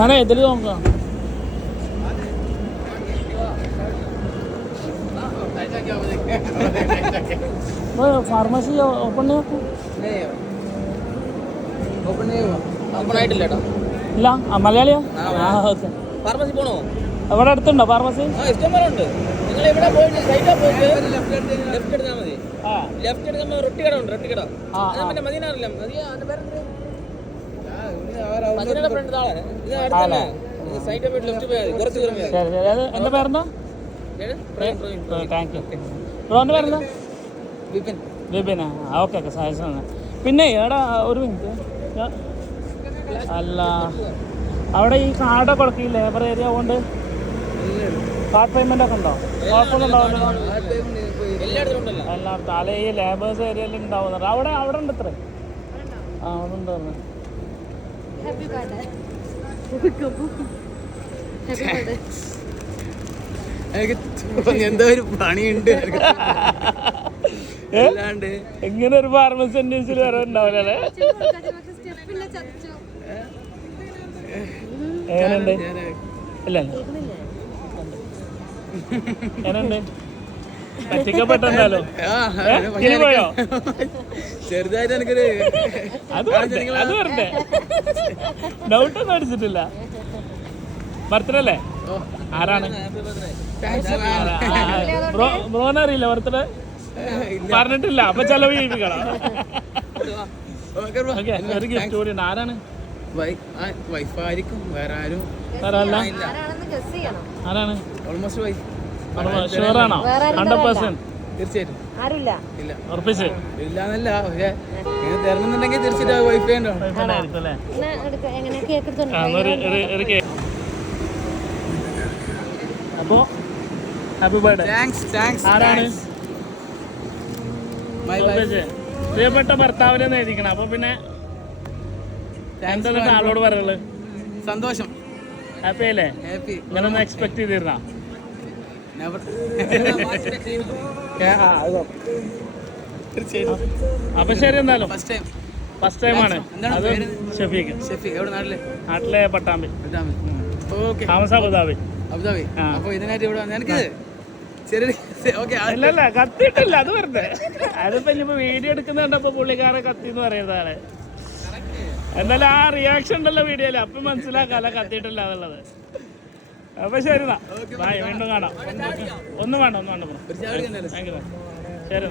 ഞാൻ ഇതിൽ നോക്കാം. ഫാർമസി ഓപ്പൺ ഇല്ല മലയാളിയാ? ഓക്കെ. ഫാർമസി പോണോ? അവിടെ അടുത്തുണ്ടോ ഫാർമസി? ഇഷ്ടംപോലെ ഉണ്ട്. നിങ്ങൾ ഇവിടെ പോയിട്ട് സൈറ്റാ പോയിട്ട് ലെഫ്റ്റ് എടുത്താൽ മതി. ലെഫ്റ്റ് എടുക്കുമ്പോൾ റൊട്ടി കട ഉണ്ട്. റൊട്ടി കട മറ്റേ മദീനറില്ല. മദീനയുടെ ഫ്രണ്ട് താഴെ ഇത് അടുത്തന്നെ. സൈറ്റാ പോയിട്ട് ലെഫ്റ്റ് പോയാൽ മതി. കുറച്ച് ദൂരം പോയാൽ. എൻ്റെ പേരെന്താ? Thank you. ബ്രോൻ്റെ പേരെന്താ? വിപിൻ. വിപിനാ? Okay okay. സഹായിച്ചാണ്. പിന്നെ എടാ ഒരു മിനിറ്റ്. അല്ല അവിടെ ഈ കാർഡൊക്കെ കൊടുക്കും, ഈ ലേബർ ഏരിയ കൊണ്ട് കാർഡ് പേയ്മെൻ്റ് ഒക്കെ ഉണ്ടോ? കുഴപ്പമൊന്നും ഉണ്ടാവില്ല എല്ലായിടത്തും. അല്ലെ ഈ ലേബേഴ്സ് ഏരിയയിൽ ഉണ്ടാവുന്നത് അവിടെ അവിടെ ഉണ്ട് ഇത്ര. ആ അവിടെ ഉണ്ട്. എന്തോ ഒരു പണിയുണ്ട്. എങ്ങനെ ഒരു ഫാർമസി അന്വേഷിച്ചിൽ വരെ ഉണ്ടാവില്ലേ? എങ്ങനെയുണ്ട്? ഇല്ല എങ്ങനെയുണ്ട്? പറ്റിക്കപ്പെട്ടോ? പോയോ? ചെറുതായിട്ട് എനിക്കൊരു അത് വരണ്ടേ? ഡൗട്ടൊന്നും അടിച്ചിട്ടില്ല. ബർത്ത്ഡേ അല്ലേ? ആരാണ്? ബ്രോനറിയില്ല ബർത്ത്ഡേ? പറഞ്ഞിട്ടില്ല. അപ്പൊ ചെലവ് ചെയ്യിപ്പിക്കണം. ഒരു ഗിഫ്റ്റ് കൂടി ഉണ്ട്. ആരാണ്? വൈഫായിരിക്കും. വേറെ ആരും ആരാണ്? Almost wife. ഷുവറാണോ? 100%? തീർച്ചയായിട്ടും ഇല്ല. ഉറപ്പിച്ച് ഇല്ലാന്നല്ല. പക്ഷെ ഇത് തരണമെന്നുണ്ടെങ്കിൽ തീർച്ചയായിട്ടും വൈഫ് വേണ്ടോ? അപ്പോ ഹാപ്പി ബർത്ത്ഡേ. താങ്ക്സ്. ആരാണ്? പ്രിയപ്പെട്ട ഭർത്താവിനെ എഴുതിക്കണം. അപ്പൊ പിന്നെ എന്താണ് ആളോട് പറയുള്ളത്? സന്തോഷം. ഹാപ്പി അല്ലേ? ഹാപ്പി. ഇങ്ങനൊന്നും എക്സ്പെക്ട് ചെയ്തിരുന്ന? അപ്പൊ ശരി. എന്നാലും ഫസ്റ്റ് ടൈമാണ്. ഷഫീഖ്. നാട്ടിലെ പട്ടാമ്പി. താമസം അബുദാബി. അപ്പൊ ഇതിനായിട്ട് ഇവിടെ നിനക്ക് അല്ലല്ല കത്തിയിട്ടില്ല. അത് വെറുതെ. അതിപ്പോ ഇനിയിപ്പോ വീഡിയോ എടുക്കുന്ന കണ്ടപ്പോ പുള്ളിക്കാരെ കത്തി എന്ന് പറയുന്നതാണ്. എന്നാലും ആ റിയാക്ഷൻ ഉണ്ടല്ലോ വീഡിയോയില്, അപ്പൊ മനസ്സിലാക്കാല്ല കത്തിയിട്ടില്ല എന്നുള്ളത്. അപ്പൊ ശരി എന്നാ ബൈ. വീണ്ടും കാണാം. ഒന്നും വേണ്ട ബ്രോ. Thank you. ശരി.